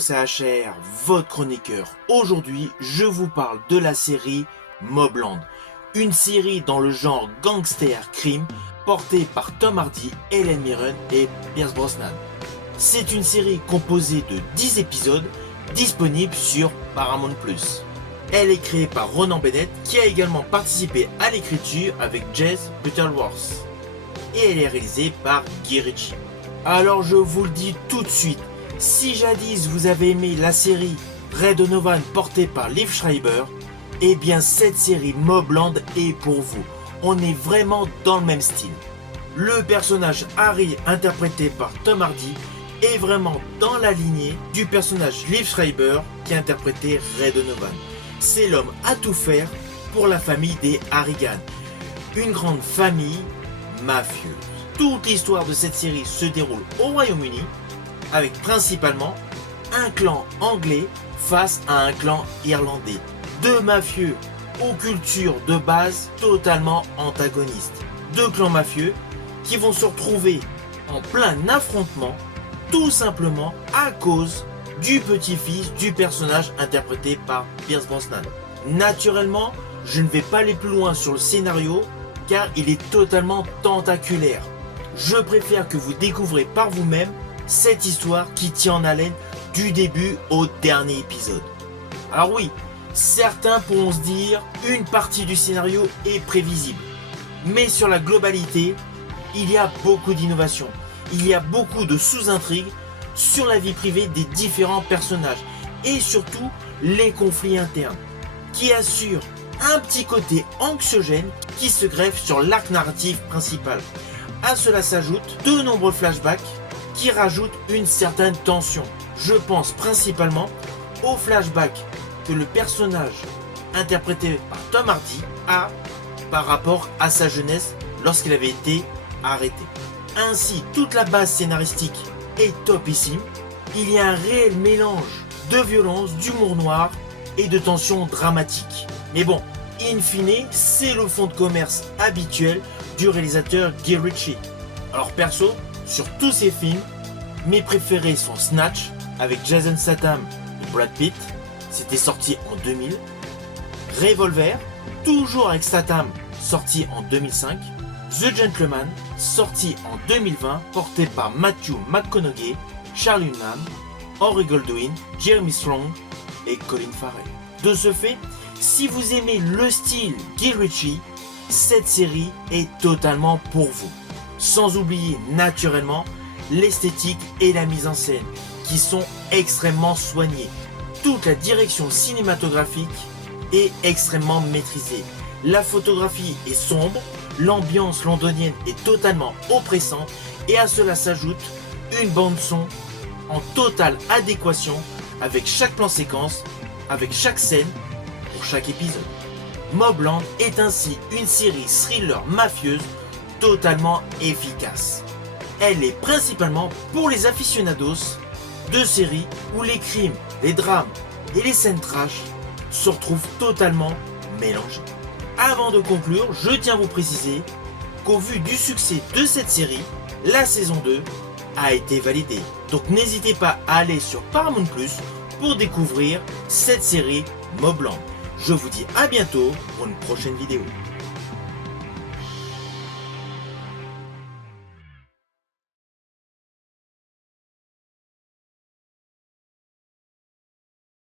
c'est HR, votre chroniqueur. Aujourd'hui, je vous parle de la série Mobland, une série dans le genre gangster crime portée par Tom Hardy, Helen Mirren et Pierce Brosnan. C'est une série composée de 10 épisodes disponibles sur Paramount+. Elle est créée par Ronan Bennett qui a également participé à l'écriture avec Jez Butterworth. Et elle est réalisée par Guy Ritchie. Alors je vous le dis tout de suite, si jadis vous avez aimé la série Ray Donovan portée par Liev Schreiber, eh bien cette série Mobland est pour vous. On est vraiment dans le même style. Le personnage Harry interprété par Tom Hardy est vraiment dans la lignée du personnage Liev Schreiber qui a interprété Ray Donovan. C'est l'homme à tout faire pour la famille des Harrigan, une grande famille mafieuse. Toute l'histoire de cette série se déroule au Royaume-Uni, avec principalement un clan anglais face à un clan irlandais. Deux mafieux aux cultures de base totalement antagonistes. Deux clans mafieux qui vont se retrouver en plein affrontement, tout simplement à cause du petit-fils du personnage interprété par Pierce Brosnan. Naturellement, je ne vais pas aller plus loin sur le scénario, car il est totalement tentaculaire. Je préfère que vous découvrez par vous-même cette histoire qui tient en haleine du début au dernier épisode. Alors oui, certains pourront se dire une partie du scénario est prévisible. Mais sur la globalité, il y a beaucoup d'innovations. Il y a beaucoup de sous-intrigues sur la vie privée des différents personnages et surtout les conflits internes qui assurent un petit côté anxiogène qui se greffe sur l'arc narratif principal. À cela s'ajoutent de nombreux flashbacks qui rajoutent une certaine tension. Je pense principalement aux flashbacks que le personnage interprété par Tom Hardy a par rapport à sa jeunesse lorsqu'il avait été arrêté. Ainsi, toute la base scénaristique est topissime. Il y a un réel mélange de violence, d'humour noir et de tension dramatique. Mais bon, in fine, c'est le fond de commerce habituel du réalisateur Guy Ritchie. Alors perso, sur tous ces films, mes préférés sont Snatch avec Jason Statham et Brad Pitt, c'était sorti en 2000. Revolver, toujours avec Statham, sorti en 2005. The Gentleman, sorti en 2020, porté par Matthew McConaughey, Charlie Hunnam, Henry Goldwyn, Jeremy Strong et Colin Farrell. De ce fait, si vous aimez le style Guy Ritchie, cette série est totalement pour vous. Sans oublier naturellement l'esthétique et la mise en scène qui sont extrêmement soignées. Toute la direction cinématographique est extrêmement maîtrisée. La photographie est sombre, l'ambiance londonienne est totalement oppressante et à cela s'ajoute une bande son en totale adéquation avec chaque plan séquence, avec chaque scène pour chaque épisode. Mobland est ainsi une série thriller mafieuse totalement efficace. Elle est principalement pour les aficionados de séries où les crimes, les drames et les scènes trash se retrouvent totalement mélangés. Avant de conclure, je tiens à vous préciser qu'au vu du succès de cette série, la saison 2 a été validée. Donc n'hésitez pas à aller sur Paramount+ pour découvrir cette série Mobland. Je vous dis à bientôt pour une prochaine vidéo.